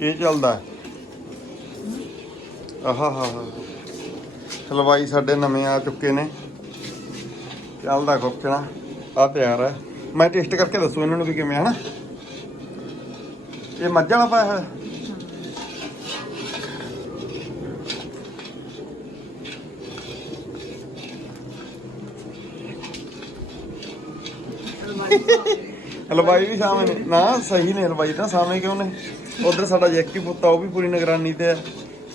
ਕੀ ਚੱਲਦਾ। ਆਹਾ, ਹਾ ਹਾ। ਹਲਵਾਈ ਸਾਡੇ ਨਵੇਂ ਆ ਚੁੱਕੇ ਨੇ। ਚੱਲਦਾ ਗੁਪਚਣਾ। ਆ ਤਿਆਰ ਹੈ ਮੈਂ ਟੇਸਟ ਕਰਕੇ ਦੱਸੂ ਇਹਨਾਂ ਨੂੰ ਵੀ ਕਿਵੇਂ ਹੈ ਨਾ ਇਹ ਮੱਝ ਵਾਲਾ ਪਾਇਆ ਹੋਇਆ? ਹਲਵਾਈ ਵੀ ਸਾਹਮਣੇ ਨਾ। ਸਹੀ ਨੇ ਹਲਵਾਈ ਤਾਂ ਸਾਹਮਣੇ ਕਿਉਂ ਨੇ? ਉਧਰ ਸਾਡਾ ਜੈਕੀ ਪੁੱਤਾ ਉਹ ਵੀ ਪੂਰੀ ਨਿਗਰਾਨੀ ਤੇ ਹੈ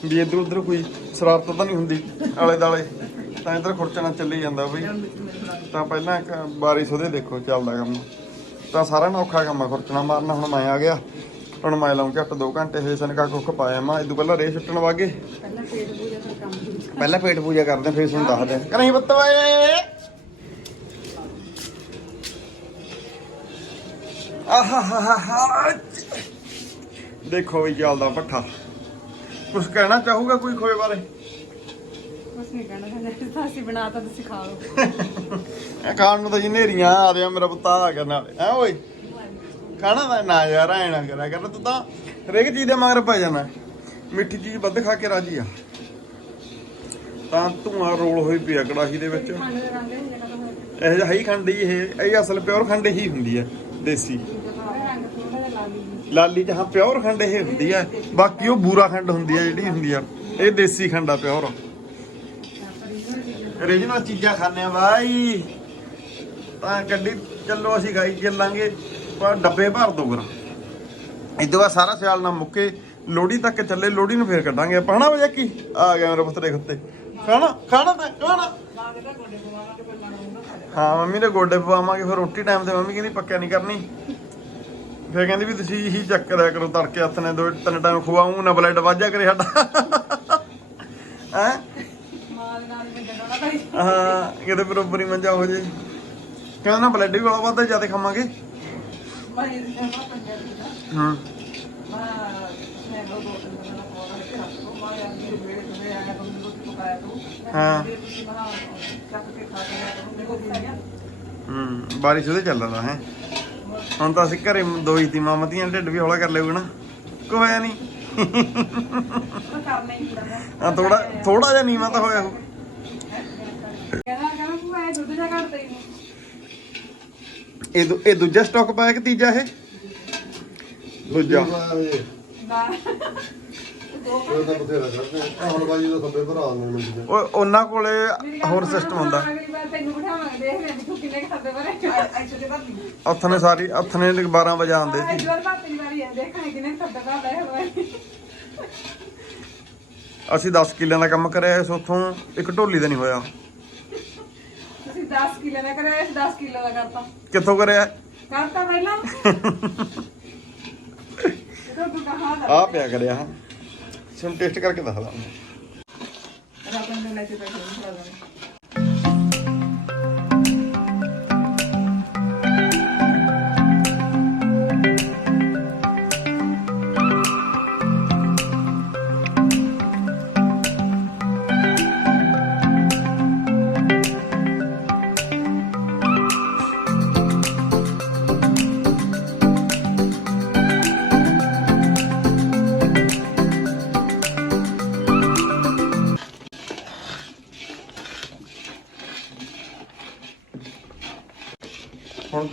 ਵੀ ਇੱਧਰ ਉੱਧਰ ਕੋਈ ਸ਼ਰਾਰਤ ਤਾਂ ਨਹੀਂ ਹੁੰਦੀ, ਆਲੇ ਦਾਲੇ ਤਾਂ ਇੱਧਰ ਖੁਰਚਣਾ ਚੱਲੀ ਜਾਂਦਾ ਬਈ। ਤਾਂ ਪਹਿਲਾਂ ਇੱਕ ਬਾਰਿਸ਼ ਉਹਦੇ ਦੇਖੋ ਚੱਲਦਾ ਕੰਮ। ਤਾਂ ਸਾਰਾ ਨਾ ਔਖਾ ਕੰਮ ਆ ਖੁਰਚਣਾ ਮਾਰਨਾ, ਹੁਣ ਮੈਂ ਆ ਗਿਆ। ਹੁਣ ਮੈਂ ਲਾਉਂ ਝੱਟ 2 ਘੰਟੇ ਹੋਏ ਸਨਕਾ ਕੁੱਖ ਪਾਇਆ ਮੈਂ। ਇਦੋਂ ਪਹਿਲਾਂ ਰੇ ਛੁੱਟਣ ਵਾਗੇ। ਪਹਿਲਾਂ ਪੇਟ ਪੂਜਾ ਫਿਰ ਕੰਮ ਪਹਿਲਾਂ ਪੇਟ ਪੂਜਾ ਕਰਦੇ ਫਿਰ ਤੁਹਾਨੂੰ ਦੱਸਦੇ ਕਹੀਂ ਬੱਤ ਓਏ ਆਹਾਹਾਹਾ ਦੇਖੋ ਵੀ ਚੱਲਦਾ ਪੱਠਾ। ਕੁਝ ਕਹਿਣਾ ਚਾਹੂਗਾ ਕੋਈ ਖੋਏ ਬਾਰੇ? ਕੁਛ ਨਹੀਂ ਕਹਿਣਾ ਚਾਹੁੰਦੇ ਤਾਂ ਅਸੀਂ ਬਣਾਤਾ ਤੁਸੀਂ ਖਾ ਲਓ। ਇਹ ਖਾਣ ਨੂੰ ਤਾਂ ਜੀ ਨੇਰੀਆਂ ਆ ਰਿਹਾ ਮੇਰਾ ਪੁੱਤ ਆ ਗਿਆ ਨਾਲੇ। ਹੈ ਓਏ ਖਾਣਾ ਤਾਂ ਨਾ ਯਾਰ ਐ ਨਾ ਕਰਿਆ ਕਰ ਤੂੰ ਤਾਂ ਹਰੇਕ ਚੀਜ਼ ਦੇ ਮਗਰ ਪੈ ਜਾਣਾ। ਮਿੱਠੀ ਚੀਜ਼ ਵੱਧ ਖਾ ਕੇ ਰਾਜੀ ਆ। ਤਾਂ ਧੂਆਂ ਰੋਲ ਹੋਈ ਪਿਆ ਕੜਾਹੀ ਦੇ ਵਿੱਚ। ਇਹ ਜਿਹਾ ਹੀ ਖੰਡ ਹੀ ਇਹ ਇਹ ਅਸਲ ਪਿਓਰ ਖੰਡ ਹੀ ਹੁੰਦੀ ਹੈ ਦੇਸੀ। ਲਾਲੀ ਜੀ ਲਾਲੀ ਚ ਹਾਂ ਪਿਓਰ ਖੰਡ ਇਹ ਹੁੰਦੀ ਹੈ ਬਾਕੀ ਉਹ ਬੂਰਾ ਖੰਡ ਹੁੰਦੀ ਹੈ ਜਿਹੜੀ ਹੁੰਦੀ ਆ। ਇਹ ਦੇਸੀ ਖੰਡ ਆ ਪਿਓਰ। ਓਰੀਜਨਲ ਚੀਜ਼ਾਂ ਖਾਣੇ ਆ ਬਾਈ। ਤਾਂ ਗੱਡੀ ਚੱਲੋ ਅਸੀਂ ਗਾਈ ਚੱਲਾਂਗੇ। ਪਰ ਡੱਬੇ ਭਰ ਦੋ ਗਰ ਇਦੋਂ ਬਾਅਦ ਸਾਰਾ ਸਿਆਲ ਨਾ ਮੁੱਕੇ। ਲੋੜੀ ਤੱਕ ਚੱਲੇ ਲੋੜੀ ਨੂੰ ਫੇਰ ਕੱਢਾਂਗੇ। ਆਪਾਂ ਹਨਾ ਵਜਾ ਕੀ? ਆ ਗਿਆ ਮੇਰੇ ਪੁੱਤ ਦੇ ਉੱਤੇ ਖਾਣਾ ਖਾਣਾ ਤਾਂ ਖਾਣਾ। ਹਾਂ ਮੰਮੀ ਦੇ ਗੋਡੇ ਪਵਾਵਾਂਗੇ। ਫਿਰ ਰੋਟੀ ਟਾਈਮ ਤੇ ਮੰਮੀ ਕਹਿੰਦੀ ਪੱਕਿਆ ਨਹੀਂ ਕਰਨੀ। ਫਿਰ ਕਹਿੰਦੀ ਵੀ ਤੁਸੀਂ ਇਹੀ ਚੱਕ ਕਰਿਆ ਕਰੋ ਤੜਕੇ ਹੱਥ ਨੇ ਦੋ ਤਿੰਨ ਟਾਈਮ ਖਵਾਉਂ ਨਾ ਬਲੱਡ ਵਾਜਾ ਕਰੇ ਸਾਡਾ। ਹੈ? ਮਾਂ ਦੇ ਨਾਲ ਮੈਂ ਜਗਣਾ ਕਰੀ ਹਾਂ। ਕਿਤੇ ਬਰੋਬਰ ਹੀ ਮੰਜਾ ਹੋ ਜੇ। ਕਹਿੰਦਾ ਨਾ ਬਲੱਡ ਵੀ ਵਾਲਾ ਵੱਧਦਾ ਜ਼ਿਆਦਾ ਖਾਵਾਂਗੇ। ਮੈਂ ਇਹ ਨਾ ਪੰਜਾ ਦੀ। ਹੂੰ। ਮੈਂ ਦੋ ਦੋ ਤਿੰਨ ਦਿਨ ਨਾਲ ਫੋਨ ਕਰਕੇ ਰੱਖ ਦੋ ਮੈਂ ਯਾਰ ਮੇਰੇ ਵੇਲੇ ਤੁਮੇ ਆਇਆ ਤੁਮ ਰੋਟੀ ਪਕਾਇਆ ਤੂੰ ਹਾਂ। ਚੱਕ ਕੇ ਖਾ ਕੇ ਤੂੰ ਹੂੰ ਬਾਰਿਸ਼ ਉਹਦੇ ਚੱਲਦਾ ਹੈ। ਹੁਣ ਤਾਂ ਅਸੀਂ ਘਰੇ ਦੋ ਹੀ ਤੀ ਮਾਮਤੀਆਂ ਢਿੱਡ ਵੀ ਹੌਲਾ ਕਰ ਲਿਓ ਨਾ। ਕੋਈ ਹੋਇਆ ਨਹੀਂ। ਹੀ ਥੋੜਾ ਥੋੜਾ ਜਿਹਾ ਨੀਵਾ ਤਾਂ ਹੋਇਆ ਉਹ ਇਹ ਦੂ- ਇਹ ਦੂਜਾ ਸਟਾਕ ਪਾਇਆ ਕਿ ਤੀਜਾ ਇਹ? ਦੂਜਾ। ਨਾ। ਉਹ ਤਾਂ ਬਥੇਰਾ ਕਰਦੇ ਆ। ਹੁਣ ਬਾਜੀ ਦਾ ਸੱਬੇ ਭਰਾ ਨੂੰ ਮਿਲ ਗਿਆ। ਉਹ ਉਹਨਾਂ ਕੋਲੇ ਹੋਰ ਸਿਸਟਮ ਹੁੰਦਾ। ਅਗਲੀ ਵਾਰ ਤੈਨੂੰ ਬਿਠਾਵਾਂਗੇ ਦੇਖ ਲੈ ਤੂੰ ਕਿੰਨੇ ਕੁ ਖਾਦੇ ਬਾਰੇ ਐਸੇ ਤੇ ਬਾਤੀ ਹੱਥ ਨੇ ਸਾਰੀ ਹੱਥ ਨੇ 12 ਵਜੇ ਆਉਂਦੇ ਵਾਰੀ ਕਿੰਨੇ ਖਾਦੇ ਹੋਏ ਅਸੀਂ 10 ਕਿੱਲਿਆਂ ਦਾ ਕੰਮ ਕਰਿਆ ਇਸ ਉਥੋਂ ਇੱਕ ਢੋਲੀ ਦਾ ਨਹੀਂ ਹੋਇਆ। ਤੁਸੀਂ 10 ਕਿਲੋ ਦਾ ਕਰਿਆ ਇਸ 10 ਕਿਲੋ ਦਾ ਕਰਤਾ ਕਿੱਥੋਂ ਕਰਿਆ? ਕਰਤਾ ਪਹਿਲਾਂ। ਇਹਦਾ ਤੂੰ ਕਹਾ ਦਾ ਆ। ਪਿਆ ਕਰਿਆ। ਸੁਣ ਟੈਸਟ ਕਰਕੇ ਦੱਸਦਾ ਰਾਪਨ ਦੇ ਲੈ ਕੇ ਬੈਠੇ ਹਾਂ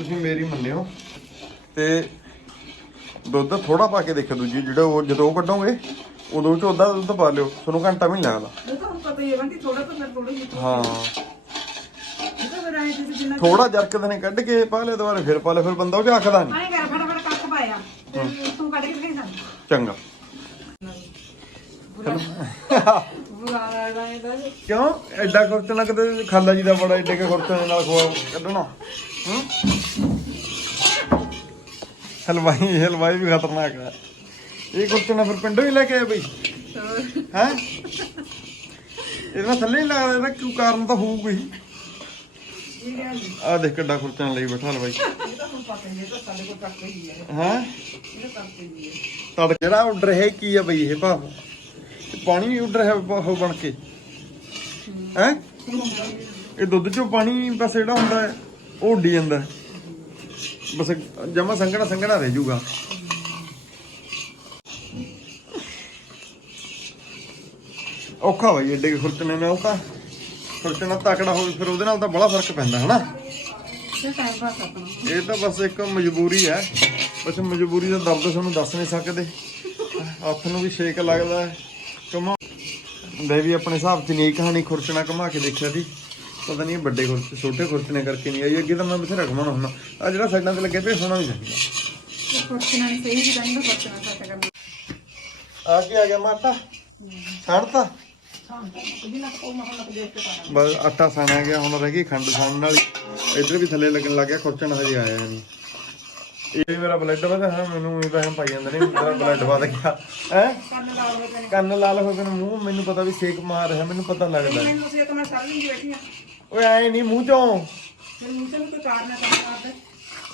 ਤੁਸੀਂ ਮੇਰੀ ਮੰਨਿਓ। ਤੇ ਦੁੱਧ ਥੋੜਾ ਪਾ ਕੇ ਦੇਖੋ ਦੂਜੀ ਜਿਹੜਾ ਉਹ ਜਦੋਂ ਉਹ ਕੱਢੋਗੇ ਉਦੋਂ ਚ ਉਹਦਾ ਦੁੱਧ ਪਾ ਲਿਓ। ਤੁਹਾਨੂੰ ਘੰਟਾ ਵੀ ਨਹੀਂ ਲੱਗਦਾ। ਉਹ ਤਾਂ ਹੁਣ ਪਤਾ ਹੀ ਹੈ ਬੰਟੀ ਥੋੜਾ ਤਾਂ ਫਿਰ ਥੋੜਾ ਹੀ ਹਾਂ ਥੋੜਾ ਜਰਕਦੇ ਨੇ ਕੱਢ ਕੇ ਪਾ ਲਿਆ ਦੁਬਾਰਾ ਫਿਰ ਪਾ ਲਿਆ ਫਿਰ ਬੰਦਾ ਉਹ ਆਖਦਾ ਨਹੀਂ ਆਏ ਕਰ ਫਟਾਫਟ ਕੱਟ ਪਾਇਆ। ਤੇ ਤੂੰ ਕੱਢ ਕੇ ਦਿਖਾਈ ਸਾਨੂੰ। ਚੰਗਾ। ਬੁਰਾ ਲੱਗਦਾ ਇਹਦਾ। ਜੀ। ਕਿਉਂ? ਐਡਾ ਖਰਚਣਾ ਕਿਤੇ ਖਾਲਾ ਜੀ ਦਾ ਬੜਾ ਐਡੇ ਕੇ ਨਾਲ ਖਵਾ ਕੱਢਣਾ। ਹਲਵਾਈ ਹਲਵਾਈ ਵੀ ਖਤਰਨਾਕ ਹੈ ਇਹ ਖਰਚਣਾ ਫਿਰ ਪਿੰਡੋਂ ਹੀ ਲੈ ਕੇ ਆਏ ਬਈ। ਹੈ? ਇਹਦਾ ਥੱਲੇ ਹੀ ਲੱਗਦਾ ਇਹਦਾ ਕਿਉਂ ਕਾਰਨ ਤਾਂ ਹੋਊ ਕੋਈ। ਆ ਦੇਖ ਕਿੱਡਾ ਖਰਚਣ ਲਈ ਬੈਠਾ ਹਲਵਾਈ। ਇਹ ਤਾਂ ਜਿਹੜਾ ਆਰਡਰ ਹੈ ਕੀ ਆ ਬਈ ਇਹ ਭਾਵ? ਪਾਣੀ ਵੀ ਆਰਡਰ ਹੈ ਉਹ ਬਣ ਕੇ। ਹੈ? ਇਹ ਦੁੱਧ ਚੋਂ ਪਾਣੀ ਬਸ ਜਿਹੜਾ ਹੁੰਦਾ ਹੈ। ਉਹ ਉੱਡੀ ਜਾਂਦਾ। ਬਸ ਜਮਾ ਸੰਘਣਾ ਸੰਘਣਾ ਰਹਿ ਜੂਗਾ ਔਖਾ ਹੋਈ ਏਡੇ ਖੁਰਚਣੇ ਨਾਲ ਤਾਂ ਖੁਰਚਣਾ ਤਕੜਾ ਹੋਵੇ ਫਿਰ ਉਹਦੇ ਨਾਲ ਤਾਂ ਬੜਾ ਫ਼ਰਕ ਪੈਂਦਾ, ਹਨਾ? ਇਹ ਤਾਂ ਬਸ ਇੱਕ ਮਜਬੂਰੀ ਹੈ। ਬਸ ਮਜਬੂਰੀ ਦਾ ਦਰਦ ਤੁਹਾਨੂੰ ਦੱਸ ਨਹੀਂ ਸਕਦੇ। ਹੱਥ ਨੂੰ ਵੀ ਛੇਕ ਲੱਗਦਾ ਹੈ। ਕਮਾ ਦੇ ਵੀ ਆਪਣੇ ਹਿਸਾਬ 'ਚ ਨਹੀਂ ਕਹਾਣੀ ਖੁਰਚਣਾ ਘੁਮਾ ਕੇ ਦੇਖਿਆ ਸੀ। ਪਤਾ ਨਹੀਂ ਵੱਡੇ ਖੁਰਚ ਛੋਟੇ ਖੁਰਚਣੇ ਕਰਕੇ ਨਹੀਂ ਆਈ ਅੱਗੇ ਤਾਂ ਮੈਂ ਬਥੇਰਾ ਘੁਮਾਉਣਾ ਹੁੰਦਾ। ਆ ਜਿਹੜਾ ਸਾਈਡਾਂ ਤੇ ਲੱਗੇ ਪਏ ਹੋਣਾ ਨਹੀਂ ਚਾਹੀਦਾ ਫੋਰਚੂਨਰ ਸਹੀ ਸੀ ਕਹਿੰਦਾ ਫੋਰਚੂਨਰ ਸੈੱਟ ਕਰਨਾ। ਆ ਕੀ ਆ ਗਿਆ ਮਾਤਾ। ਛੱਡਤਾ ਬਸ ਆਟਾ ਸਾਣਾ ਗਿਆ ਹੁਣ ਰਹਿ ਗਈ ਖੰਡ ਸਾਣਨ ਵਾਲੀ। ਇੱਧਰ ਵੀ ਥੱਲੇ ਲੱਗਣ ਲੱਗ ਗਿਆ ਖੁਰਚਣ ਹਜੇ ਆਇਆ ਨਹੀਂ। ਇਹ ਮੇਰਾ ਬਲੱਡ ਵਧਾ ਹੈ ਮੈਨੂੰ ਇਹ ਵਹਿਮ ਪਾਈ ਜਾਂਦੇ ਨੇ ਮੇਰਾ ਬਲੱਡ ਵਧ ਗਿਆ। ਹੈ? ਕੰਨ ਲਾਲ ਹੋ ਗਏ ਨੇ, ਮੂੰਹ ਮੈਨੂੰ ਪਤਾ ਵੀ ਸੇਕ ਮਾਰ ਰਿਹਾ ਮੈਨੂੰ ਪਤਾ ਲੱਗਦਾ। ਮੈਨੂੰ ਸੀ ਕਿ ਮੈਂ ਸਾਰੀ ਬੈਠੀ ਆ ਓਏ ਐ ਨਹੀਂ ਮੂੰਹ ਚੋਂ। ਫਿਰ ਮੂੰਹ ਤੇ ਕੋਈ ਕਾਰਨ ਨਾ ਕਰਦਾ।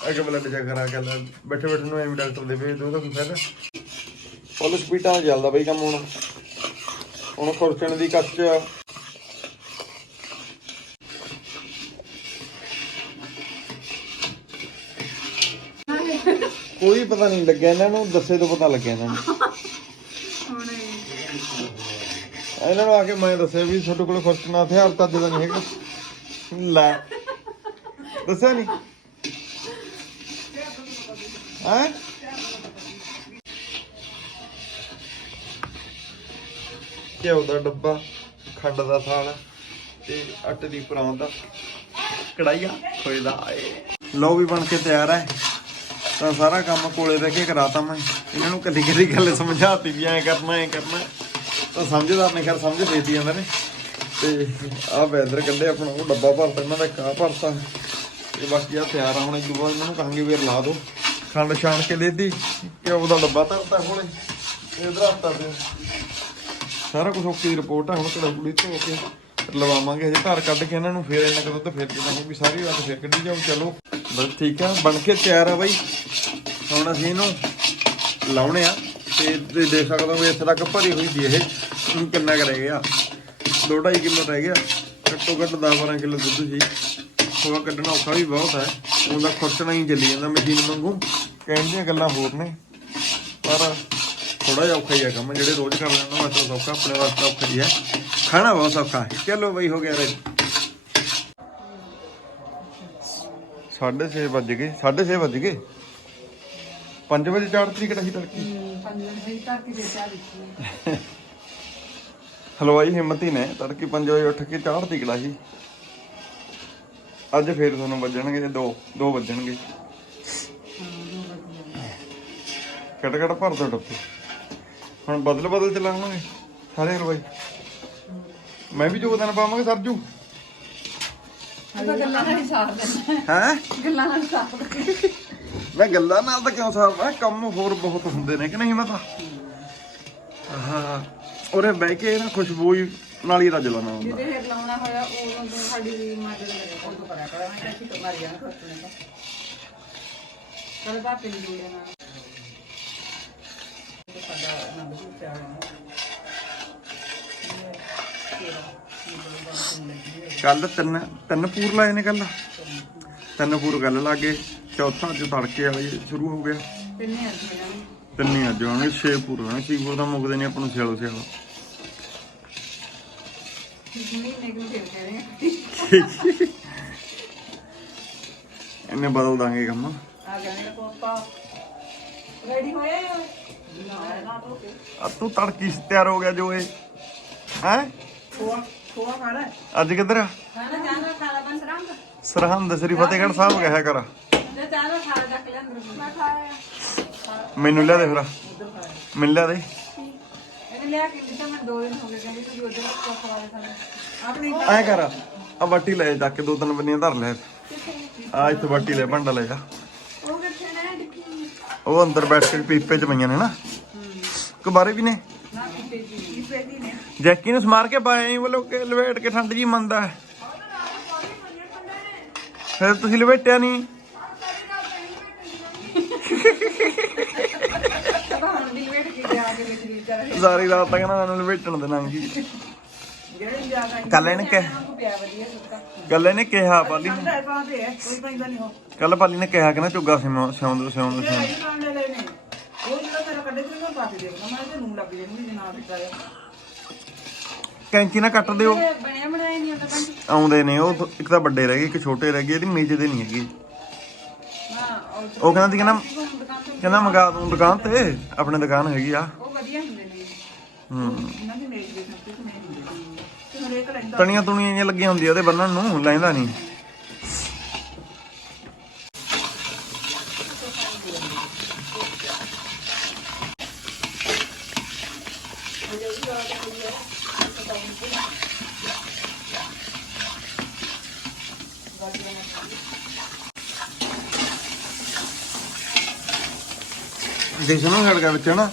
ਅੱਗੇ ਬਲੱਡ ਚੈੱਕ ਕਰਾ ਕੇ ਲੈ ਬੈਠੇ ਬੈਠੇ ਨੂੰ ਐਵੇਂ ਡਾਕਟਰ ਦੇ ਭੇਜ ਦੋ ਉਹਦਾ ਕੋਈ ਫਾਇਦਾ ਫੁੱਲ ਸਪੀਡਾਂ ਨਾਲ ਚੱਲਦਾ ਬਈ ਕੰਮ ਹੁਣ। ਹੁਣ ਖੁਰਚਣ ਦੀ ਕੱਚ ਕੋਈ ਪਤਾ ਨਹੀਂ ਲੱਗਿਆ ਇਹਨਾਂ ਨੂੰ ਦੱਸੇ ਤੋਂ ਪਤਾ ਲੱਗਿਆ ਇਹਨਾਂ ਨੂੰ। ਹੁਣ ਇਹਨਾਂ ਨੂੰ ਆ ਕੇ ਮੈਂ ਦੱਸਿਆ ਵੀ ਤੁਹਾਡੇ ਕੋਲ ਖੁਰਚਣਾ ਹਥਿਆਰ ਤਾਂ ਜਦੋਂ ਨਹੀਂ ਹੈਗਾ। ਲੈ ਦੱਸਿਆ ਨਹੀਂ ਹੈ ਘਿਓ ਦਾ ਡੱਬਾ, ਖੰਡ ਦਾ ਥਾਲ ਤੇ ਆਟੇ ਦੀ ਪਰਾਂ ਦਾ ਕੜਾਈਆ ਖੋਏ ਦਾ ਏ ਲਓ ਵੀ ਬਣ ਕੇ ਤਿਆਰ ਹੈ ਤਾਂ ਸਾਰਾ ਕੰਮ ਕੋਲੇ ਰਹਿ ਕੇ ਕਰਾਤਾ ਮੈਂ। ਇਹਨਾਂ ਨੂੰ ਕੱਲੀ ਕੱਲੀ ਗੱਲ ਸਮਝਾਤੀ ਵੀ ਐਂ ਕਰਨਾ ਐਂ ਕਰਨਾ। ਤਾਂ ਸਮਝਦਾਰ ਨੇ ਖੈਰ ਸਮਝ ਦੇਤੀ ਇਹਨਾਂ ਨੇ। ਤੇ ਆ ਵੈਦਰ ਕੱਢੇ ਆਪਣਾ, ਉਹ ਡੱਬਾ ਭਰਤਾ, ਇਹਨਾਂ ਦਾ ਕਾ ਭਰਤਾ। ਤੇ ਬਾਕੀ ਆ ਤਿਆਰ ਆ, ਹੁਣ ਇੱਕ ਇਹਨਾਂ ਨੂੰ ਕਹਾਂਗੇ ਵੀ ਲਾ ਦੋ ਖੰਡ ਛਾਣ ਕੇ ਲੈਦੀ ਘਿਓ ਉਹਦਾ ਡੱਬਾ ਧਰਤਾ ਕੋਲੇ ਇਧਰ ਹੱਤਾ ਤੇ ਸਾਰਾ ਕੁਝ ਓਕੇ ਰਿਪੋਰਟ ਆ, ਹੁਣ ਕੜਾ ਕੁੜੀ ਧੋ ਕੇ ਲਵਾਵਾਂਗੇ ਹਜੇ। ਘਰ ਕੱਢ ਕੇ ਇਹਨਾਂ ਨੂੰ ਫੇਰ ਇਹਨਾਂ ਕਦੋਂ ਤੇ ਫੇਰ ਜਿੱਦਾਂ ਵੀ ਸਾਰੀ ਰਾਤ ਫੇਰ ਕੱਢੀ ਜਾਓ ਚਲੋ। ਬਸ ਠੀਕ ਆ, ਬਣ ਕੇ ਤਿਆਰ ਆ ਬਾਈ। ਹੁਣ ਅਸੀਂ ਇਹਨੂੰ ਲਾਉਣੇ ਆ, ਤੇ ਦੇਖ ਸਕਦੇ ਹੋ ਵੀ ਇੱਥੇ ਤੱਕ ਭਰੀ ਹੋਈ ਸੀ ਇਹ। ਕਿੰਨਾ ਕਰੇਗਾ 2 2.5 ਕਿਲੋ ਰਹਿ ਗਿਆ। ਘੱਟੋ ਘੱਟ 10 12 ਕਿਲੋ ਦੁੱਧ ਸੀ। ਖੋਆ ਕੱਢਣਾ ਔਖਾ ਵੀ ਬਹੁਤ ਹੈ। ਉਹਦਾ ਖੁਰਚਣਾ ਹੀ ਚੱਲੀ ਜਾਂਦਾ ਮਸ਼ੀਨ ਵਾਂਗੂ। ਕਹਿੰਦੀਆਂ ਗੱਲਾਂ ਹੋਰ ਨੇ। ਪਰ ਥੋੜਾ ਜਿਹਾ ਔਖਾ ਹੀ ਹੈ ਕੰਮ। ਜਿਹੜੇ ਰੋਜ਼ ਕਰ ਲੈਣਾ ਵਾਸਤੇ ਸੌਖਾ ਆਪਣੇ ਵਾਸਤੇ ਔਖਾ ਹੀ ਹੈ। ਖਾਣਾ ਬਹੁਤ ਸੌਖਾ ਹੈ। ਚਲੋ ਬਈ, ਹੋ ਗਿਆ ਰੇ 6:30 ਵੱਜ ਗਏ। 6:30 ਵੱਜ ਗਏ? 5 ਵਜੇ ਚਾਰ ਤਰੀਕ ਦਾ ਸੀ ਤੜਕੀ 5 ਵਜੇ ਚਾਰ ਤਰੀਕ ਚਾਹ ਦਿੱਤੀ। ਹਲਵਾਈ ਹਿੰਮਤੀ ਨੇ ਤੜਕੀ 5 ਵਜੇ ਉੱਠ ਕੇ ਚਾੜ ਦੀ ਕੜਾਹੀ ਅੱਜ ਫੇਰ ਤੁਹਾਨੂੰ ਵੱਜਣਗੇ ਦੋ ਦੋ ਵੱਜਣਗੇ। ਕਟ ਕਟ ਭਰ ਦੋ ਡੱਬੇ। ਹੁਣ ਬਦਲ ਬਦਲ ਚਲਾਵਾਂਗੇ ਸਾਰੇ ਹਲਵਾਈ। ਮੈਂ ਵੀ ਯੋਗਦਾਨ ਪਾਵਾਂਗਾ ਸਰਜੂ ਤਾਂ ਗੱਲਾਂ ਨਾਲ ਹੀ ਸਾਰ ਦੇਣਾ ਹੈ। ਗੱਲਾਂ ਨਾਲ ਸਾਰ ਦੇਣਾ ਮੈਂ ਗੱਲਾਂ ਨਾਲ ਤਾਂ ਕਿਉਂ ਹੈ ਕੰਮ ਹੋਰ ਬਹੁਤ ਹੁੰਦੇ ਨੇ ਕਿ ਨਹੀਂ ਮਤਾ ਹਾਂ ਉਰੇ ਬਹਿ ਕੇ ਨਾ ਖੁਸ਼ਬੂ ਹੀ ਨਾਲ ਹੀ ਰੱਜ ਲਾਣਾ ਹੁੰਦਾ। ਜਿਹਦੇ ਹੇਠ ਲਾਉਣਾ ਹੋਇਆ ਉਹ ਉਦੋਂ ਸਾਡੀ ਮਦਦ ਕਰੇ। ਉਹ ਤੋਂ ਕਰਿਆ ਕਰਾਂਗੇ ਕਿ ਅਸੀਂ ਮਾਰੀ ਜਾਣਾ ਖਰਚਣੇ ਦਾ ਕਦੇ ਬਾਤ ਨਹੀਂ ਜੁੜਿਆ ਨਾ ਸਾਡਾ ਨੰਬਰ ਵੀ ਪਿਆ ਕੱਲ ਤਿੰਨ ਤਿੰਨ ਪੂਰ ਲਾਏ ਨੇ ਕੱਲ ਤਿੰਨ ਪੂਰ ਗੱਲ ਲੱਗੇ ਚੌਥਾ ਅੱਜ ਤੜਕੇ ਵਾਲੀ ਸ਼ੁਰੂ ਹੋ ਗਿਆ। ਤਿੰਨੇ ਅੱਜ ਨੇ ਤਿੰਨੇ ਅੱਜ ਹੋਣਗੇ 6 ਪੂਰ ਹੋਣਗੇ 6 ਪੂਰ ਤਾਂ ਮੁੱਕਦੇ ਨਹੀਂ ਆਪਾਂ ਨੂੰ ਸਿਆਲੋ ਸਿਆਲੋ। ਇਹਨੇ ਬਦਲ ਦਾਂਗੇ ਕੰਮ। ਆ ਗਿਆ ਮੇਰਾ ਪਾਪਾ ਰੈਡੀ ਹੋਏ ਨਾ ਨਾ ਤੋ ਤੜਕੀ ਸ ਤਿਆਰ ਹੋ ਗਿਆ ਜੋ ਇਹ। ਹੈ? ਅੱਜ ਕਿੱਧਰ ਆ? ਸਰਹੰਦ ਸ੍ਰੀ ਫਤਿਹਗੜ੍ਹ ਸਾਹਿਬ ਗਿਆ ਕਰ ਮੈਨੂੰ ਲਿਆ ਦੇ ਫਿਰ। ਮੈਨੂੰ ਲਿਆ ਦੇ। ਲਿਆ ਕੇ ਦਿੱਤਾ ਮੈਂ ਦੋ ਦਿਨ ਹੋ ਗਏ ਕਹਿੰਦੀ ਤੁਸੀਂ ਉਧਰ ਰੱਖੋ ਖਵਾ ਦੇ ਸਾਨੂੰ। ਆਪਣੀ ਐ ਕਰ ਆ ਬਾਟੀ ਲੈ ਜਾ ਕੇ ਦੋ ਤਿੰਨ ਬੰਨੀਆਂ ਧਰ ਲੈ। ਆ ਇੱਥੇ ਬਾਟੀ ਲੈ ਭਾਂਡਾ ਲੈ ਜਾ। ਉਹ ਕਿੱਥੇ ਨੇ ਡਿੱਕੀ ਉਹ ਅੰਦਰ ਬੈਠ ਕੇ ਪੀਪੇ ਚ ਪਈਆਂ ਨੇ ਨਾ। ਕੁਬਾਰੇ ਵੀ ਨੇ? ਨਾ ਕਿਤੇ ਜੀ ਪੇਟੀ ਨੇ। ਜੈਕੀ ਨੂੰ ਸਮਾਰ ਕੇ ਪਾਏ ਵੱਲੋਂ ਕਿ ਲਵੇਟ ਕੇ ਠੰਡ ਜੀ ਮੰਨਦਾ ਹੈ। ਫਿਰ ਤੁਸੀਂ ਲਵੇਟਿਆ ਨਹੀਂ ਤਾਂ ਹੁਣ ਦੀ ਵੇਟ ਕੀ ਜਾ ਕੇ ਵਿੱਚ ਦੀ ਕਰ ਸਾਰੀ ਰਾਤ ਤੱਕ ਨਾ ਮੈਨੂੰ ਲਵੇਟਣ ਦੇ ਨੰਗੀ ਜਿਹੜੇ ਜ਼ਿਆਦਾ ਕੱਲ ਇਹਨੇ ਕਿ ਕੋ ਪਿਆ ਵਧੀਆ ਸੁੱਕਾ। ਗੱਲ ਇਹਨੇ ਕਿਹਾ ਪਾਲੀ ਠੰਡਾ ਹੈ ਪਾ ਤੇ ਹੈ ਕੋਈ ਪੈਂਦਾ ਨਹੀਂ ਹੋ ਕੱਲ ਪਾਲੀ ਨੇ ਕਿਹਾ ਕਿ ਨਾ ਚੁੱਗਾ ਸਿਉਂ ਸਿਉਂ ਸਿਉਂ। ਇਹ ਆਈ ਕਾਂਡੇ ਲੈ ਨੇ ਉਹ ਜਿਹੜਾ ਤੇਰਾ ਕੱਢੇ ਤੇ ਮੈਂ ਪਾ ਕੇ ਦੇਣਾ ਮੈਂ ਤੇ ਨੂੰ ਲੱਗ ਜਾਣੀ ਜੇ ਨਾ ਦਿੱਤਾ ਕੈਂਚੀ ਨਾਲ ਕੱਟ ਦਿਓ। ਇਹ ਬਣਿਆ ਬਣਾਇਆ ਨਹੀਂ ਹੁੰਦਾ ਭੈਣ ਜੀ। ਆਉਂਦੇ ਨੇ ਉਹ ਇੱਕ ਤਾਂ ਵੱਡੇ ਰਹਿ ਗਏ ਇੱਕ ਛੋਟੇ ਰਹਿ ਗਏ ਇਹਦੀ ਮੇਜ ਦੇ ਨਹੀਂ ਹੈਗੀ। ਹਾਂ ਉਹ ਉਹ ਕਹਿੰਦਾ ਸੀ ਕਹਿੰਦਾ ਦੁਕਾਨ ਤੋਂ ਕਹਿੰਦਾ ਮੰਗਾ ਦੂੰ ਦੁਕਾਨ ਤੇ ਆਪਣੇ ਦੁਕਾਨ ਹੈਗੀ ਆ। ਉਹ ਨੇ ਇਹਨਾਂ ਦੀ ਮੇਜ ਦੇ ਸਭ ਕੁਝ ਮੈਂ ਹੁੰਦੇ ਤੇ ਹਰੇਕ ਲੈਂਦਾ ਤਣੀਆਂ ਤੁਣੀਆਂ ਜਿਹੀਆਂ ਲੱਗੀਆਂ ਹੁੰਦੀਆਂ ਉਹਦੇ ਬੰਨਣ ਨੂੰ, ਲੈਂਦਾ ਨਹੀਂ। ਦਿਸਣੋਂ ਹੀ ਹਟ ਗਿਆ ਵਿੱਚ ਨਾ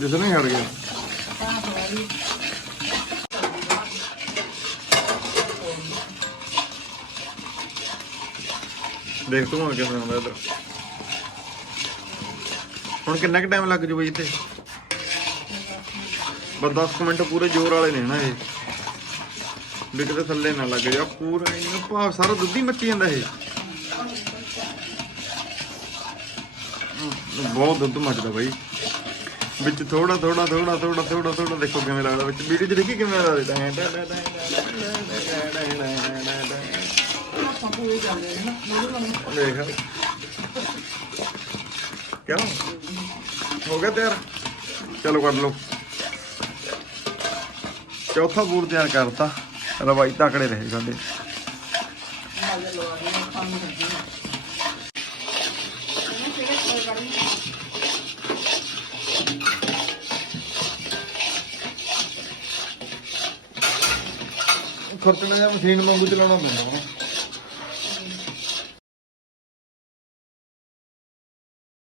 ਜਿਸ ਹੀ ਹਟ ਗਿਆ। ਦੇਖ ਤੂੰ ਹੁਣ ਕਿਵੇਂ ਆਉਂਦਾ ਇੱਧਰ। ਹੁਣ ਕਿੰਨਾ ਕੁ ਟਾਈਮ ਲੱਗ ਜੂ ਬਈ ਇੱਥੇ? ਬਸ 10 ਮਿੰਟ ਪੂਰੇ ਜ਼ੋਰ ਵਾਲੇ ਨੇ ਨਾ ਇਹ। ਵੀ ਕਿਤੇ ਥੱਲੇ ਨਾ ਲੱਗ ਜਾ ਪੂਰਾ ਇਹਨੂੰ ਭਾਵ ਸਾਰਾ ਦੁੱਧ ਹੀ ਮੱਚੀ ਜਾਂਦਾ ਇਹ। ਬਹੁਤ ਦੁੱਧ ਮੱਚਦਾ ਬਾਈ। ਵਿੱਚ ਥੋੜਾ ਥੋੜਾ ਥੋੜਾ ਥੋੜਾ ਥੋੜਾ ਥੋੜਾ ਦੇਖੋ ਕਿਵੇਂ ਲੱਗਦਾ ਵਿੱਚ ਵੀਡੀਓ 'ਚ ਦੇਖੀ ਕਿਵੇਂ ਲੱਗਦਾ ਆਪਾਂ ਪੂਰੇ ਦੇਖ ਕਿਉਂ ਹੋ ਗਿਆ ਤਿਆਰ ਚਲੋ ਕੱਢ ਲਓ ਚੌਥਾ ਬੂਰ ਤਿਆਰ ਕਰਤਾ ਰਵਾਈ ਤਕੜੇ ਰਹੇ ਸਾਡੇ ਮਾਜਾ ਲਵਾ ਦੇ ਕੰਮ ਕਰਦੇ ਨੇ ਇਹਨੇ ਕਿਹੜੇ ਕੋਈ ਕਰੀ ਖੁਰਚਣਾ ਜਾਂ ਮਸ਼ੀਨ ਵਾਂਗੂ ਚਲਾਉਣਾ ਪੈਂਦਾ ਵਾ।